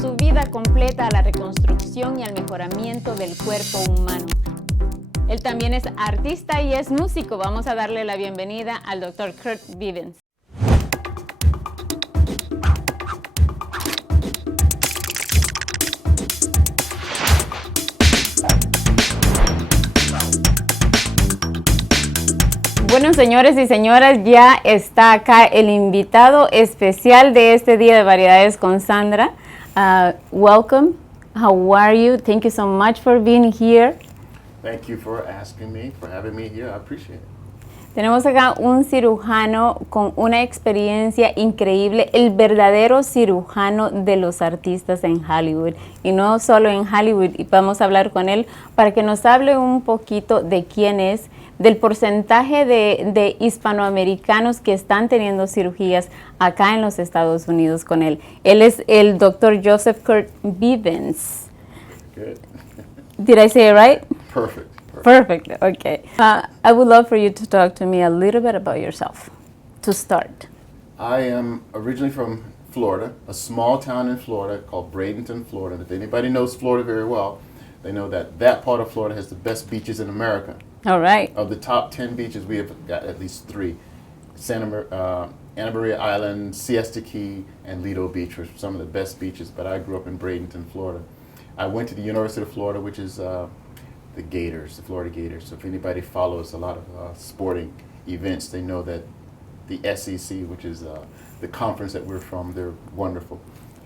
su vida completa a la reconstrucción y al mejoramiento del cuerpo humano. Él también es artista y es músico. Vamos a darle la bienvenida al Dr. Kurt Bivens. Bueno, señores y señoras, ya está acá el invitado especial de este día de Variedades con Sandra. Welcome. How are you? Thank you so much for being here. Thank you for asking me, for having me here. I appreciate it. Tenemos acá un cirujano con una experiencia increíble, el verdadero cirujano de los artistas en Hollywood. Y no solo en Hollywood, y vamos a hablar con él para que nos hable un poquito de quién es, del porcentaje de hispanoamericanos que están teniendo cirugías acá en los Estados Unidos con él. Él es el Dr. Joseph Kurt Bivens. Good. Did I say it right? Perfect. Perfect, okay. I would love for you to talk to me a little bit about yourself, to start. I am originally from Florida, a small town in Florida called Bradenton, Florida. If anybody knows Florida very well, they know that that part of Florida has the best beaches in America. All right. Of the top 10 beaches, we have got at least 3. Anna Maria Island, Siesta Key, and Lido Beach were some of the best beaches, but I grew up in Bradenton, Florida. I went to the University of Florida, which is the Gators, the Florida Gators. So if anybody follows a lot of sporting events, they know that the SEC, which is the conference that we're from, they're wonderful.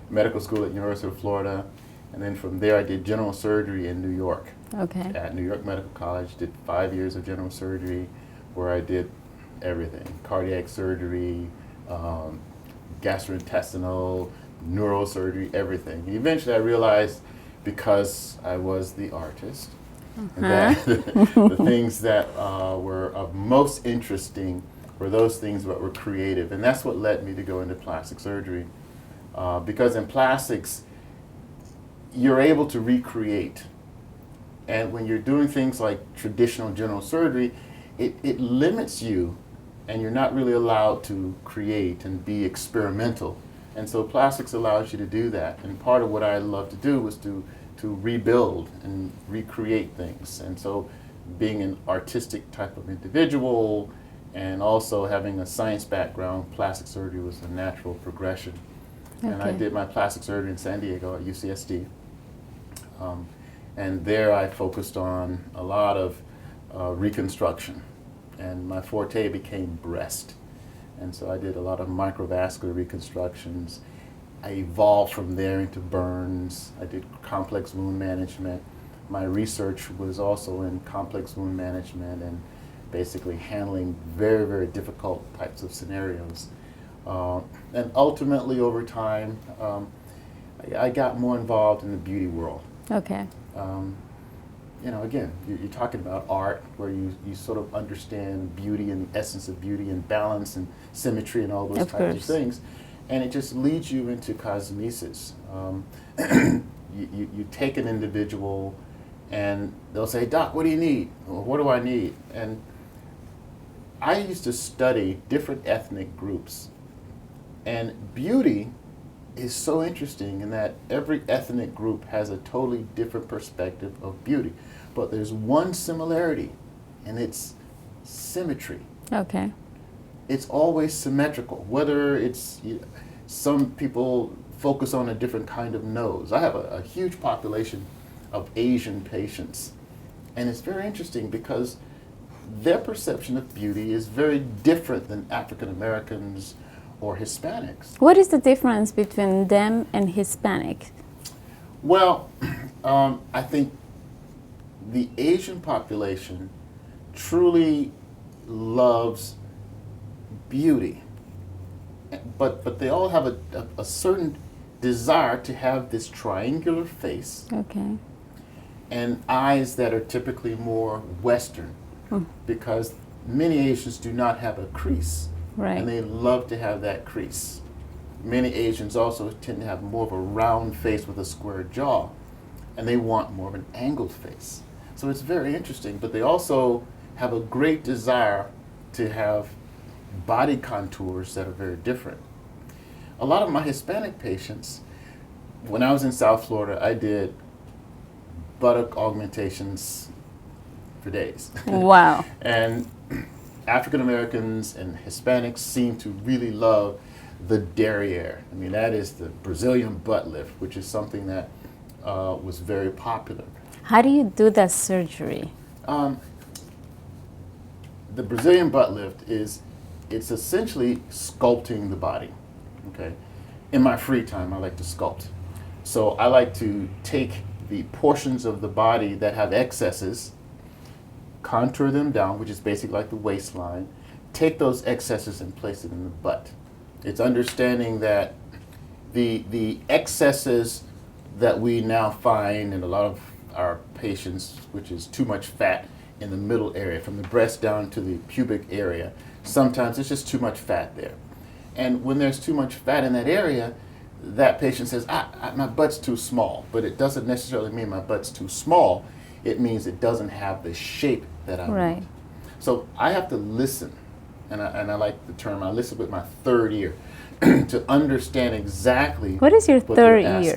Medical school at University of Florida, and then from there I did general surgery in New York. Okay. At New York Medical College, did 5 years of general surgery, where I did everything: cardiac surgery, gastrointestinal, neurosurgery, everything. And eventually I realized, because I was the artist, that the things that were of most interesting were those things that were creative. And that's what led me to go into plastic surgery. Because in plastics, you're able to recreate. And when you're doing things like traditional general surgery, it limits you, and you're not really allowed to create and be experimental. And so plastics allows you to do that. And part of what I love to do was to rebuild and recreate things. And so being an artistic type of individual and also having a science background, plastic surgery was a natural progression. Okay. And I did my plastic surgery in San Diego at UCSD. And there I focused on a lot of reconstruction. And my forte became breast. And so I did a lot of microvascular reconstructions. I evolved from there into burns. I did complex wound management. My research was also in complex wound management and basically handling very, very difficult types of scenarios. And ultimately, over time, I got more involved in the beauty world. Okay. You know, again, you're talking about art, where you sort of understand beauty and essence of beauty and balance and symmetry and all those types of things. And it just leads you into cosmesis. You take an individual and they'll say, "Doc, what do you need?" Or, "What do I need?" And I used to study different ethnic groups. And beauty is so interesting in that every ethnic group has a totally different perspective of beauty. But there's one similarity, and it's symmetry. Okay. It's always symmetrical, whether it's, some people focus on a different kind of nose. I have a huge population of Asian patients, and it's very interesting because their perception of beauty is very different than African Americans or Hispanics. What is the difference between them and Hispanics? Well, I think the Asian population truly loves beauty, but they all have a certain desire to have this triangular face. Okay. And eyes that are typically more Western, because many Asians do not have a crease. Right. And they love to have that crease. Many Asians also tend to have more of a round face with a square jaw, and they want more of an angled face. So it's very interesting, but they also have a great desire to have body contours that are very different. A lot of my Hispanic patients, when I was in South Florida, I did buttock augmentations for days. Wow. And African Americans and Hispanics seem to really love the derriere. I mean, that is the Brazilian butt lift, which is something that was very popular. How do you do that surgery? The Brazilian butt lift it's essentially sculpting the body, okay? In my free time, I like to sculpt. So I like to take the portions of the body that have excesses, contour them down, which is basically like the waistline, take those excesses and place it in the butt. It's understanding that the excesses that we now find in a lot of our patients, which is too much fat in the middle area, from the breast down to the pubic area, sometimes it's just too much fat there. And when there's too much fat in that area, that patient says, my butt's too small. But it doesn't necessarily mean my butt's too small. It means it doesn't have the shape that I want. So I have to listen, and I like the term, I listen with my third ear to understand exactly what is your third ear?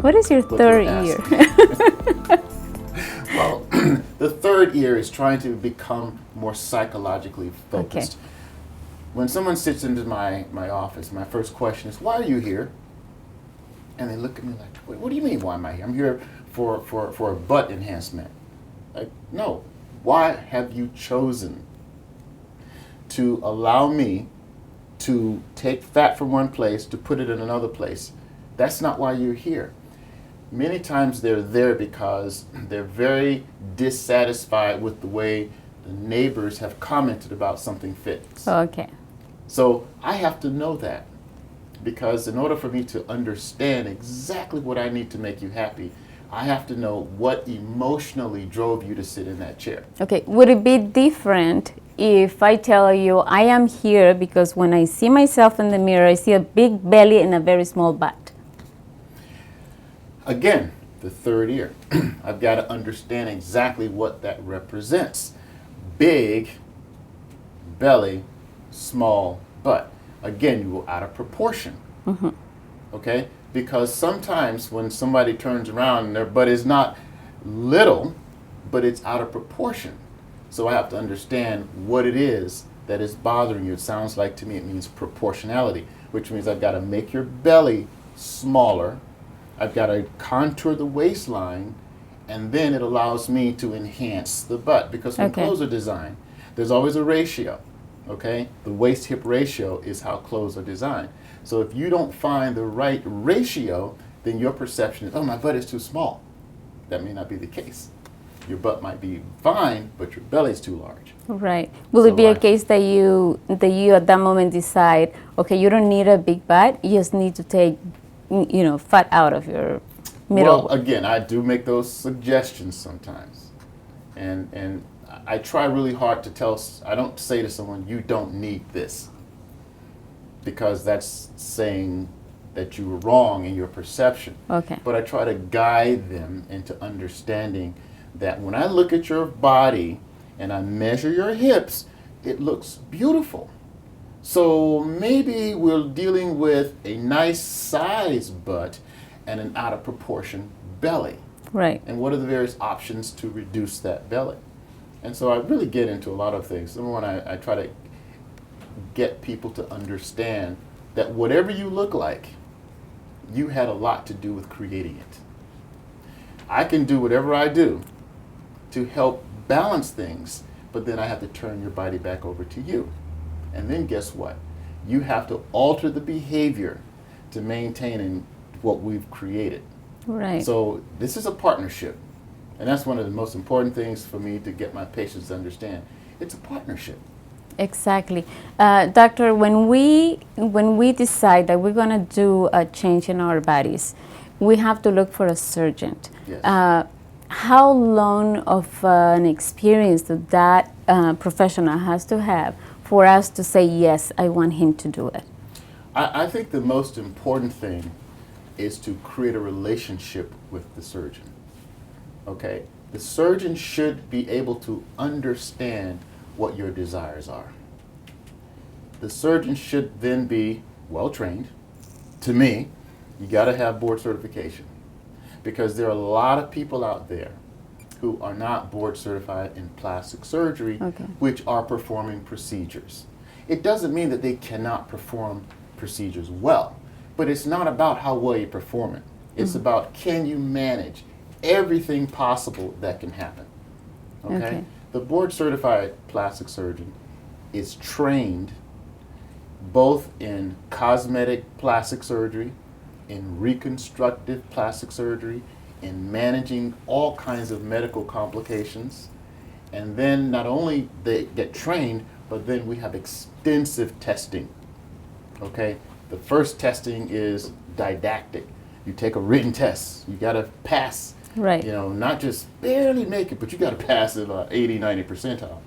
What is your third ear? Well, the third ear is trying to become more psychologically focused. Okay. When someone sits into my office, my first question is, why are you here? And they look at me like, what do you mean, why am I here? I'm here for a butt enhancement. Like, no. Why have you chosen to allow me to take fat from one place to put it in another place? That's not why you're here. Many times they're there because they're very dissatisfied with the way the neighbors have commented about something fits. Okay. So I have to know that, because in order for me to understand exactly what I need to make you happy, I have to know what emotionally drove you to sit in that chair. Okay, would it be different if I tell you I am here because when I see myself in the mirror, I see a big belly and a very small butt? Again, the third ear. I've got to understand exactly what that represents. Big belly, small butt. Again, you go out of proportion. Mm-hmm. Okay? Because sometimes when somebody turns around and their butt is not little, but it's out of proportion. So I have to understand what it is that is bothering you. It sounds like to me it means proportionality, which means I've got to make your belly smaller. I've got to contour the waistline, and then it allows me to enhance the butt. Because when clothes are designed, there's always a ratio, okay? The waist-hip ratio is how clothes are designed. So if you don't find the right ratio, then your perception is, oh, my butt is too small. That may not be the case. Your butt might be fine, but your belly's too large. Right. Will it be a case that you at that moment decide, okay, you don't need a big butt, you just need to take fat out of your middle? Well, again, I do make those suggestions sometimes. And I try really hard to I don't say to someone, you don't need this. Because that's saying that you were wrong in your perception. Okay. But I try to guide them into understanding that when I look at your body and I measure your hips, it looks beautiful. So maybe we're dealing with a nice size butt and an out of proportion belly. Right. And what are the various options to reduce that belly? And so I really get into a lot of things. Number one, I try to get people to understand that whatever you look like, you had a lot to do with creating it. I can do whatever I do to help balance things, but then I have to turn your body back over to you. And then guess what? You have to alter the behavior to maintain what we've created. Right. So this is a partnership. And that's one of the most important things for me to get my patients to understand. It's a partnership. Exactly. Doctor, when we decide that we're going to do a change in our bodies, we have to look for a surgeon. Yes. How long of an experience that professional has to have for us to say, yes, I want him to do it? I think the most important thing is to create a relationship with the surgeon. Okay? The surgeon should be able to understand what your desires are. The surgeon should then be well trained. To me, you got to have board certification, because there are a lot of people out there who are not board certified in plastic surgery, Okay. which are performing procedures. It doesn't mean that they cannot perform procedures well, but it's not about how well you perform it. It's about, can you manage everything possible that can happen. Okay? The board certified plastic surgeon is trained both in cosmetic plastic surgery, in reconstructive plastic surgery, in managing all kinds of medical complications. And then not only they get trained, but then we have extensive testing. Okay? The first testing is didactic. You take a written test. You got to pass. Right. You know, not just barely make it, but you got to pass it 80, 90 percentile.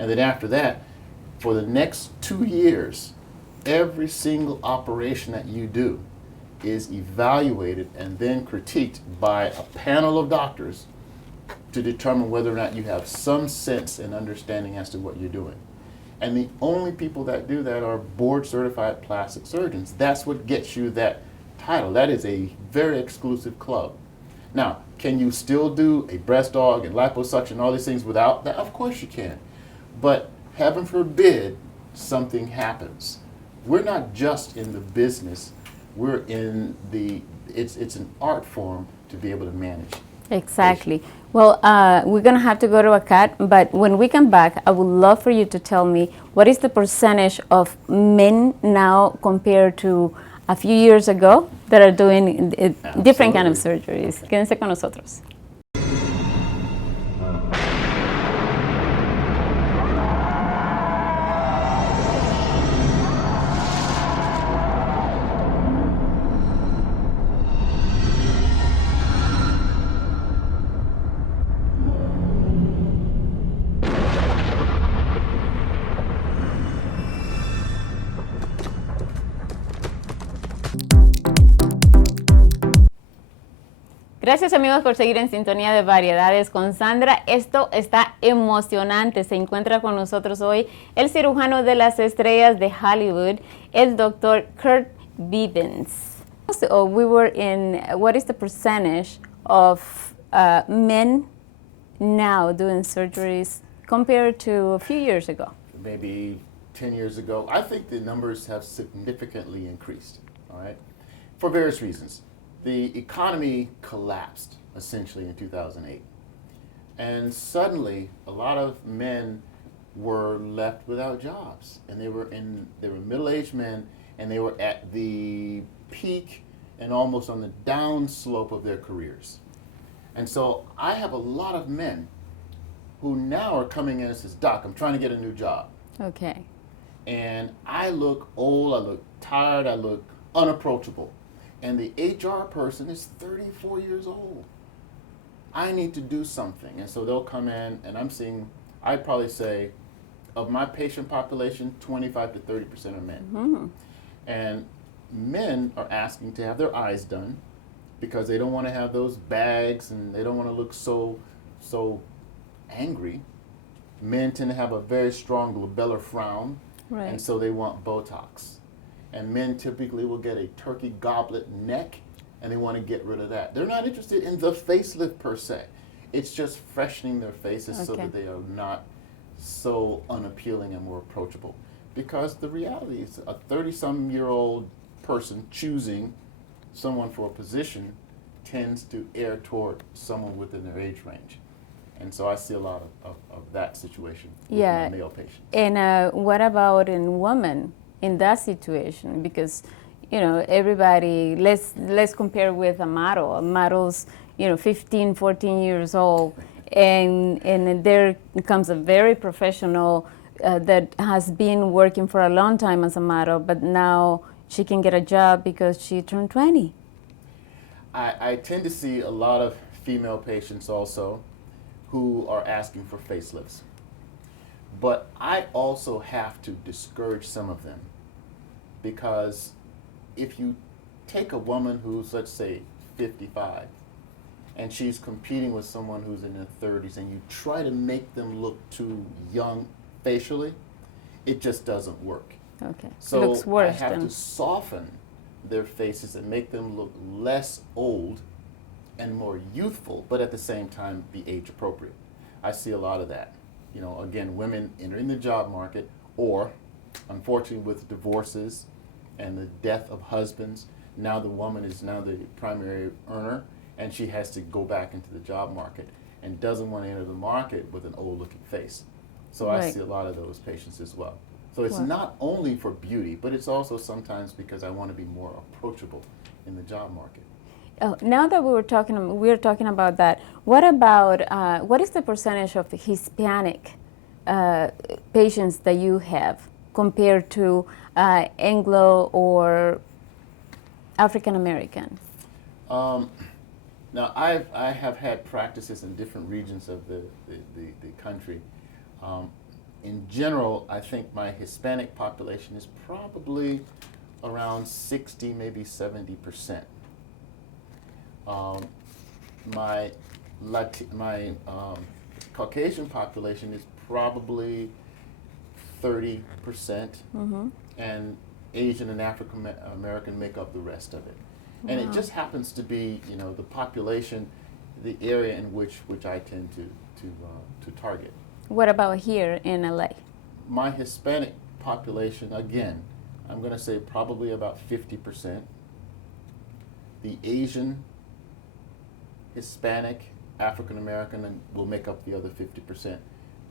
And then after that, for the next 2 years, every single operation that you do is evaluated and then critiqued by a panel of doctors to determine whether or not you have some sense and understanding as to what you're doing. And the only people that do that are board certified plastic surgeons. That's what gets you that title. That is a very exclusive club. Now, can you still do a breast aug and liposuction and all these things without that? Of course you can. But heaven forbid something happens. We're not just in the business, we're in the, it's an art form to be able to manage. Exactly. Well, we're going to have to go to a cut, but when we come back, I would love for you to tell me what is the percentage of men now compared to a few years ago that are doing different kind of surgeries. Quédense con nosotros. Gracias amigos por seguir en sintonía de Variedades con Sandra. Esto está emocionante. Se encuentra con nosotros hoy el cirujano de las estrellas de Hollywood, el doctor Kurt Bivens. So we were in, what is the percentage of men now doing surgeries compared to a few years ago? Maybe 10 years ago. I think the numbers have significantly increased, all right, for various reasons. The economy collapsed essentially in 2008. And suddenly, a lot of men were left without jobs. And they were middle-aged men, and they were at the peak and almost on the downslope of their careers. And so I have a lot of men who now are coming in and says, Doc, I'm trying to get a new job. Okay. And I look old, I look tired, I look unapproachable. And the HR person is 34 years old. I need to do something. And so they'll come in, and I'm seeing, I'd probably say, of my patient population, 25 to 30% are men. Mm-hmm. And men are asking to have their eyes done because they don't want to have those bags and they don't want to look so angry. Men tend to have a very strong glabellar frown, right, and so they want Botox. And men typically will get a turkey goblet neck, and they want to get rid of that. They're not interested in the facelift per se. It's just freshening their faces so that they are not so unappealing and more approachable. Because the reality is a 30-some-year-old person choosing someone for a position tends to err toward someone within their age range. And so I see a lot of that situation with my male patients. And what about in women? In that situation, because you know everybody, let's compare with a model. Models, 15, 14 years old, and there comes a very professional that has been working for a long time as a model, but now she can get a job because she turned 20. I tend to see a lot of female patients also who are asking for facelifts. But I also have to discourage some of them, because if you take a woman who's, let's say, 55, and she's competing with someone who's in their 30s, and you try to make them look too young facially, it just doesn't work. Okay. So Looks worse I have then. to soften their faces and make them look less old and more youthful, but at the same time be age appropriate. I see a lot of that. Again, women entering the job market, or unfortunately with divorces and the death of husbands, now the woman is now the primary earner, and she has to go back into the job market and doesn't want to enter the market with an old looking face. So I Right. see a lot of those patients as well. So it's Wow. not only for beauty, but it's also sometimes because I want to be more approachable in the job market. Oh, now that we're talking about that, what about what is the percentage of Hispanic patients that you have compared to Anglo or African American? Now, I have had practices in different regions of the country. In general, I think my Hispanic population is probably around 60, maybe 70%. My Caucasian population is probably 30%, and Asian and African American make up the rest of it. And it just happens to be, the population, the area in which I tend to target. What about here in LA? My Hispanic population, again, I'm going to say probably about 50%. The Asian, Hispanic, African American will make up the other 50%.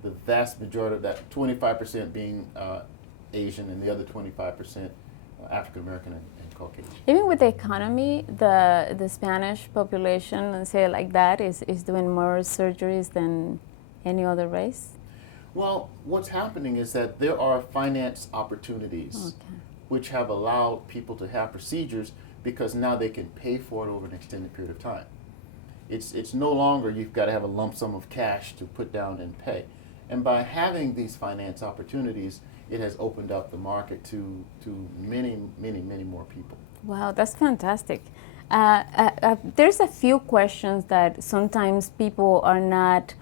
The vast majority of that, 25% being Asian, and the other 25% African American and Caucasian. Even with the economy, the Spanish population, let's say it like that, is doing more surgeries than any other race? Well, what's happening is that there are finance opportunities which have allowed people to have procedures because now they can pay for it over an extended period of time. It's no longer you've got to have a lump sum of cash to put down and pay. And by having these finance opportunities, it has opened up the market to many, many, many more people. Wow, that's fantastic. There's a few questions that sometimes people are not,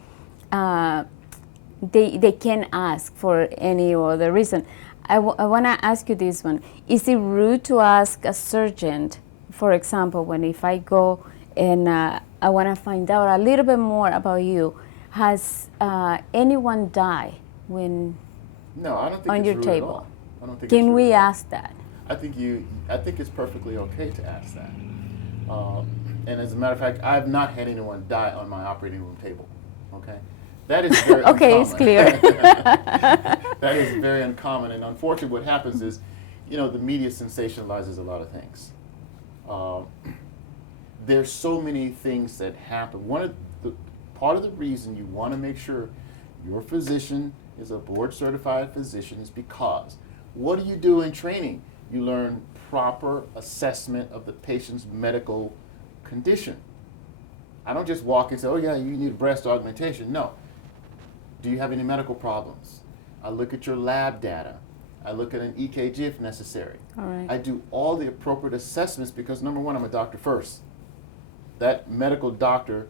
they can ask for any other reason. I want to ask you this one. Is it rude to ask a surgeon, for example, if I go and I want to find out a little bit more about you, has anyone died when No, I don't think on it's your rude table? at all. I don't think Can it's rude we at all. ask that? I think it's perfectly okay to ask that. And as a matter of fact, I've not had anyone die on my operating room table. Okay, that is very Okay, uncommon. it's clear. That is very uncommon, and unfortunately, what happens is, the media sensationalizes a lot of things. There's so many things that happen. Part of the reason you want to make sure your physician is a board-certified physician is because what do you do in training? You learn proper assessment of the patient's medical condition. I don't just walk and say, oh yeah, you need breast augmentation. No. Do you have any medical problems? I look at your lab data. I look at an EKG if necessary. All right. I do all the appropriate assessments because, number one, I'm a doctor first. That medical doctor,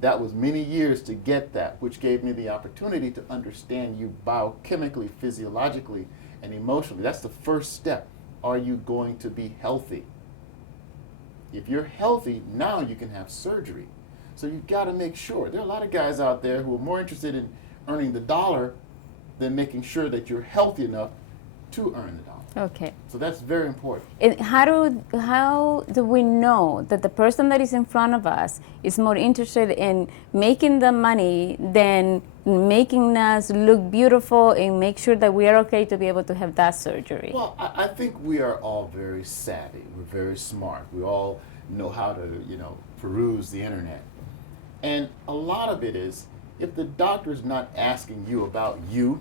that was many years to get that, which gave me the opportunity to understand you biochemically, physiologically, and emotionally. That's the first step. Are you going to be healthy? If you're healthy, now you can have surgery. So you've got to make sure. There are a lot of guys out there who are more interested in earning the dollar than making sure that you're healthy enough to earn the dollar. Okay. So that's very important. And how do we know that the person that is in front of us is more interested in making the money than making us look beautiful and make sure that we are okay to be able to have that surgery? Well, I think we are all very savvy. We're very smart. We all know how to, peruse the internet. And a lot of it is, if the doctor's not asking you about you,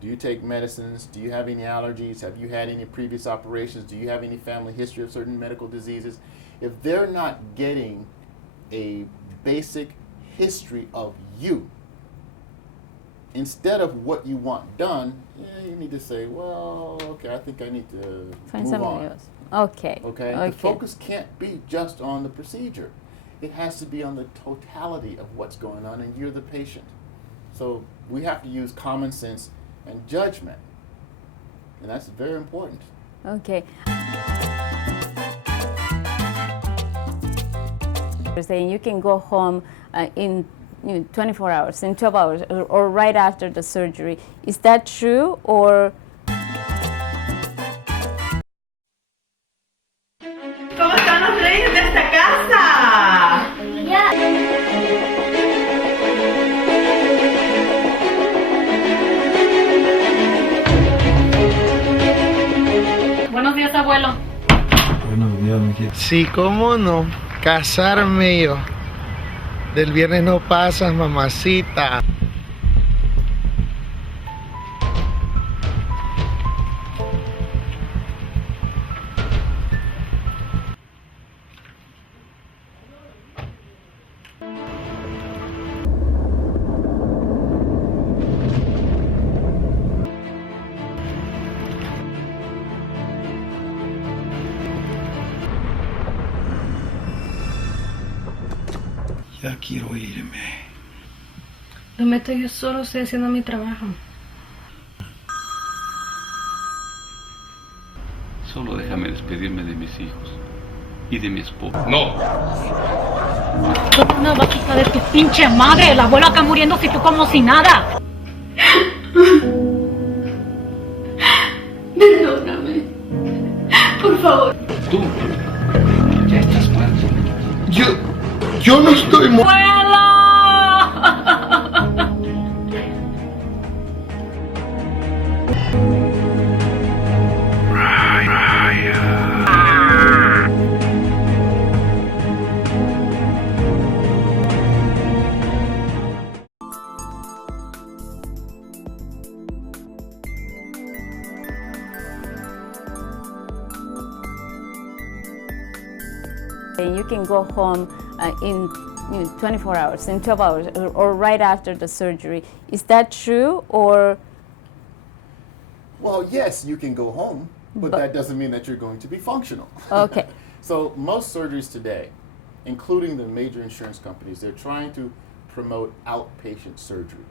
do you take medicines? Do you have any allergies? Have you had any previous operations? Do you have any family history of certain medical diseases? If they're not getting a basic history of you, instead of what you want done, you need to say, well, okay, I think I need to Find move somebody on. else. Okay. Okay? The focus can't be just on the procedure. It has to be on the totality of what's going on, and you're the patient. So we have to use common sense and judgment, and that's very important. Okay. You're saying you can go home in 24 hours, in 12 hours, or right after the surgery. Is that true, or? ¿Cómo están los reyes de esta casa? Buenos días, abuelo. Buenos días, mijito. Sí, cómo no. Casarme yo. Del viernes no pasas, mamacita. Ya quiero irme. Lo meto yo solo, estoy haciendo mi trabajo. Solo déjame despedirme de mis hijos y de mi esposa. ¡No! Una vaquita de tu pinche madre, la abuela acá muriéndose y tú como si nada. Perdóname. Por favor. Tú ya estás mal. Yo no estoy muerto. You can go home in 24 hours, in 12 hours, or right after the surgery. Is that true, or? Well, yes, you can go home, but that doesn't mean that you're going to be functional. Okay. So most surgeries today, including the major insurance companies, they're trying to promote outpatient surgery.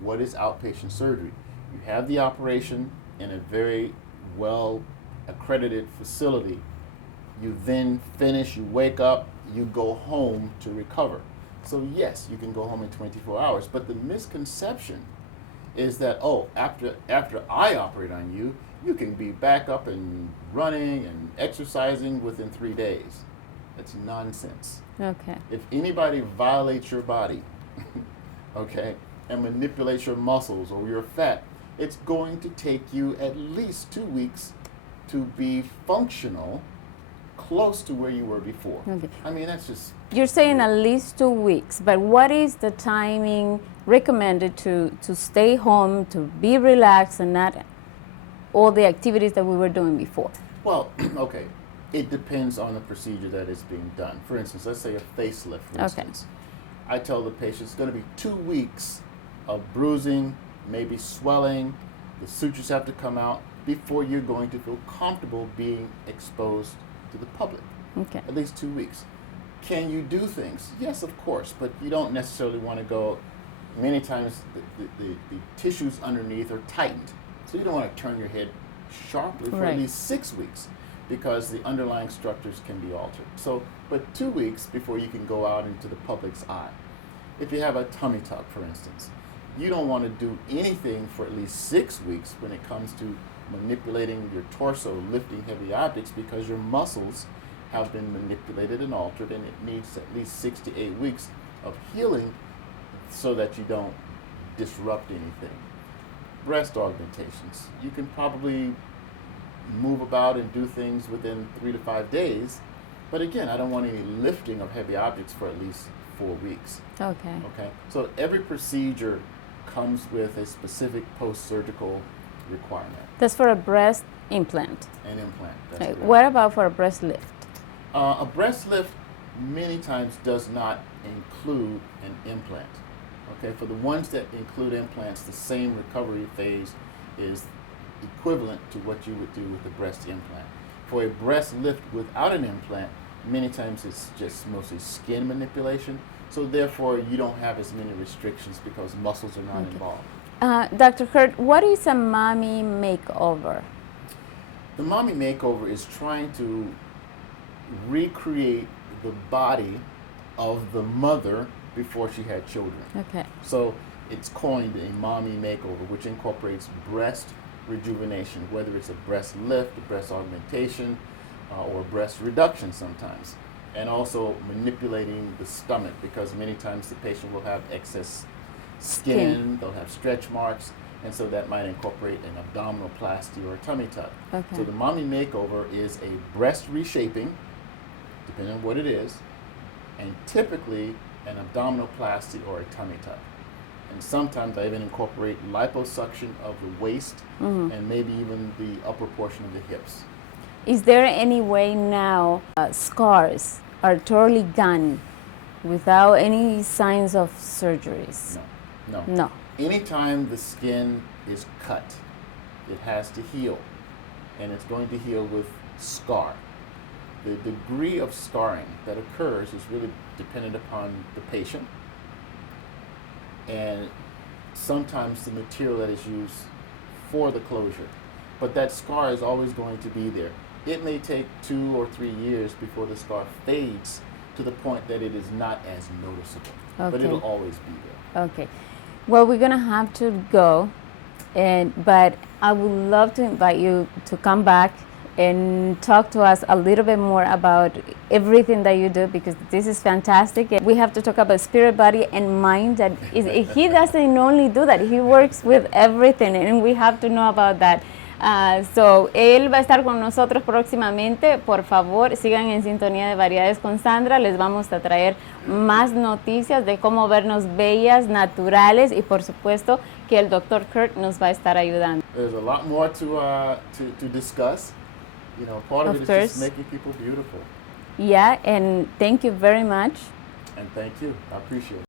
What is outpatient surgery? You have the operation in a very well accredited facility. You then finish, you wake up, you go home to recover. So yes, you can go home in 24 hours, but the misconception is that, oh, after I operate on you, you can be back up and running and exercising within 3 days. That's nonsense. Okay. If anybody violates your body, okay, and manipulates your muscles or your fat, it's going to take you at least 2 weeks to be functional, close to where you were before. Okay. I mean, that's just... You're saying at least 2 weeks, but what is the timing recommended to stay home, to be relaxed, and not all the activities that we were doing before? Well, okay, it depends on the procedure that is being done. For instance, let's say a facelift, for instance. I tell the patient it's going to be 2 weeks of bruising, maybe swelling, the sutures have to come out before you're going to feel comfortable being exposed to the public. Okay. At least 2 weeks. Can you do things? Yes, of course, but you don't necessarily want to go. Many times the tissues underneath are tightened, so you don't want to turn your head sharply for at least 6 weeks because the underlying structures can be altered. So, but 2 weeks before you can go out into the public's eye. If you have a tummy tuck, for instance, you don't want to do anything for at least 6 weeks when it comes to manipulating your torso, lifting heavy objects, because your muscles have been manipulated and altered, and it needs at least 6 to 8 weeks of healing so that you don't disrupt anything. Breast augmentations, you can probably move about and do things within 3 to 5 days, But again, I don't want any lifting of heavy objects for at least 4 weeks. Okay. Okay, so every procedure comes with a specific post-surgical requirement. That's for a breast implant. An implant. That's correct. What about for a breast lift? A breast lift many times does not include an implant. Okay, for the ones that include implants, the same recovery phase is equivalent to what you would do with the breast implant. For a breast lift without an implant, many times it's just mostly skin manipulation, so therefore you don't have as many restrictions because muscles are not involved. Dr. Hurt, what is a mommy makeover? The mommy makeover is trying to recreate the body of the mother before she had children. Okay. So it's coined a mommy makeover, which incorporates breast rejuvenation, whether it's a breast lift, a breast augmentation, or breast reduction sometimes. And also manipulating the stomach, because many times the patient will have excess skin, they'll have stretch marks, and so that might incorporate an abdominoplasty or a tummy tuck. Okay. So the mommy makeover is a breast reshaping, depending on what it is, and typically an abdominoplasty or a tummy tuck. And sometimes I even incorporate liposuction of the waist and maybe even the upper portion of the hips. Is there any way now scars are totally gone without any signs of surgeries? No. No. Anytime the skin is cut, it has to heal, and it's going to heal with scar. The degree of scarring that occurs is really dependent upon the patient, and sometimes the material that is used for the closure. But that scar is always going to be there. It may take 2 or 3 years before the scar fades to the point that it is not as noticeable, but Okay. it'll always be there. Okay. Well, we're gonna have to go, but I would love to invite you to come back and talk to us a little bit more about everything that you do, because this is fantastic. We have to talk about spirit, body, and mind. That is, he doesn't only do that; he works with everything, and we have to know about that. So, él va a estar con nosotros próximamente. Por favor, sigan en sintonía de Variedades con Sandra. Les vamos a traer más noticias de cómo vernos bellas, naturales, y por supuesto que el Dr. Kurt nos va a estar ayudando. There's a lot more to discuss. You know, part of Of it is course. just making people beautiful. Yeah, and thank you very much. And thank you. I appreciate it.